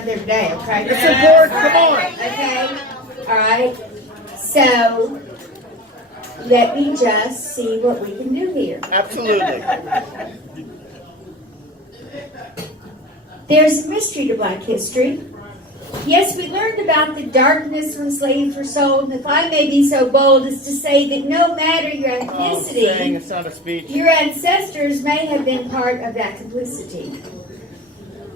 other day, okay? It's important, come on. Okay? Alright? So, let me just see what we can do here. Absolutely. There's a mystery to Black history. Yes, we learned about the darkness when slaves were sold, and if I may be so bold as to say that no matter your ethnicity, It's not a speech. your ancestors may have been part of that complicity.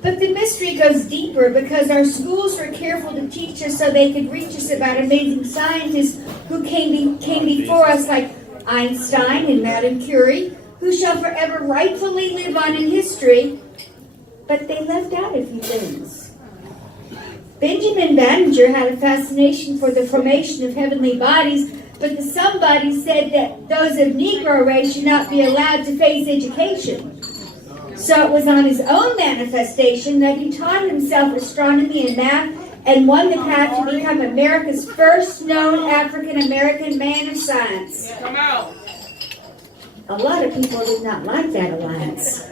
But the mystery goes deeper because our schools were careful to teach us so they could reach us about amazing scientists who came before us, like Einstein and Madame Curie, who shall forever rightfully live on in history, but they left out a few things. Benjamin Banneker had a fascination for the formation of heavenly bodies, but the somebody said that those of Negro race should not be allowed to face education. So it was on his own manifestation that he taught himself astronomy and math and won the path to become America's first known African-American man of science. Come out. A lot of people did not like that alliance.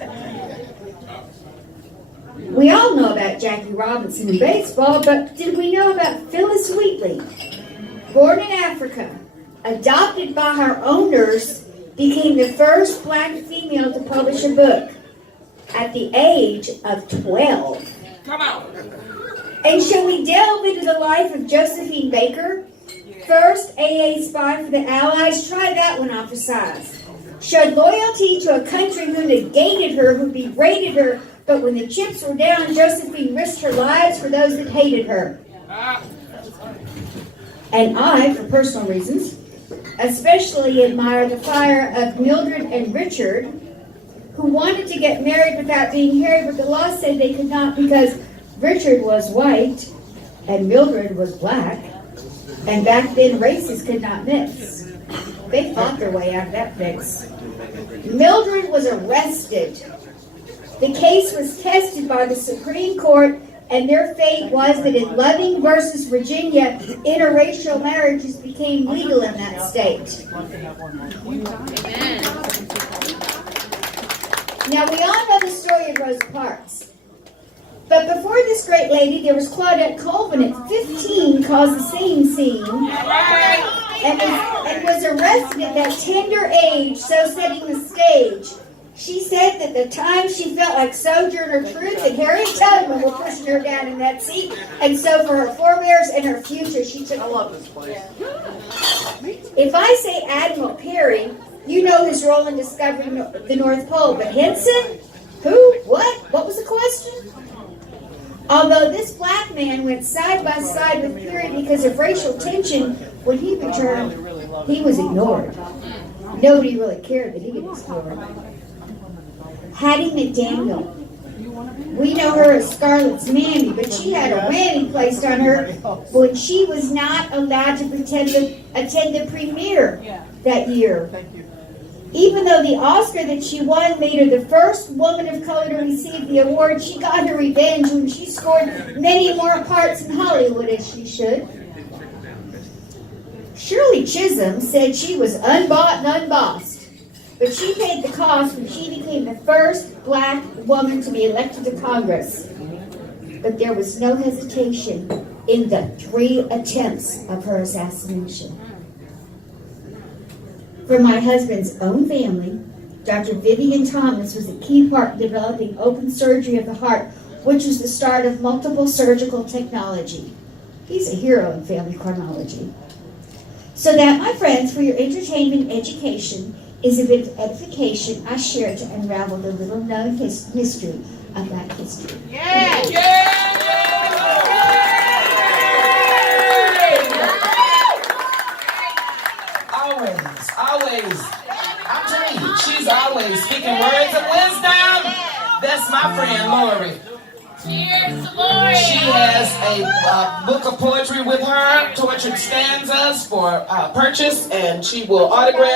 We all know about Jackie Robinson in baseball, but did we know about Phyllis Wheatley? Born in Africa, adopted by her owners, became the first Black female to publish a book at the age of 12. Come out. And shall we delve into the life of Josephine Baker? First AA spy for the Allies, try that one on for size. Showed loyalty to a country who negated her, who berated her, but when the chips were down, Josephine risked her lives for those that hated her. And I, for personal reasons, especially admire the fire of Mildred and Richard, who wanted to get married without being married, but the law said they could not because Richard was white and Mildred was black, and back then races could not mix. They fought their way out of that fix. Mildred was arrested. The case was tested by the Supreme Court, and their fate was that in Loving versus Virginia, interracial marriages became legal in that state. Now, we all know the story of Rosa Parks. But before this great lady, there was Claudette Colvin at 15, caused the same scene, and was arrested at that tender age, so setting the stage. She said that the time she felt like Sojourner Truth and Harriet Tubman were pushing her down in that seat, and so for her forebears and her future, she took. I love this place. If I say Admiral Perry, you know his role in discovering the North Pole, but Henson? Who? What? What was the question? Although this black man went side by side with Perry because of racial tension, when he returned, he was ignored. Nobody really cared that he was ignored. Hattie McDaniel. We know her as Scarlett's Mammy, but she had a whammy placed on her when she was not allowed to attend the premiere that year. Even though the Oscar that she won made her the first woman of color to receive the award, she got her revenge when she scored many more parts in Hollywood as she should. Shirley Chisholm said she was unbought and unbossed, but she paid the cost when she became the first black woman to be elected to Congress. But there was no hesitation in the 3 attempts of her assassination. For my husband's own family, Dr. Vivian Thomas was a key part in developing open surgery of the heart, which was the start of multiple surgical technology. He's a hero in family chronology. So that, my friends, for your entertainment and education, is a bit of edification I share to unravel the little-known mystery of Black history. Yeah! Yeah! Always. I'm telling you, she's always speaking words of wisdom. That's my friend Lori. Cheers to Lori. She has a book of poetry with her, tortured stanzas for purchase, and she will autograph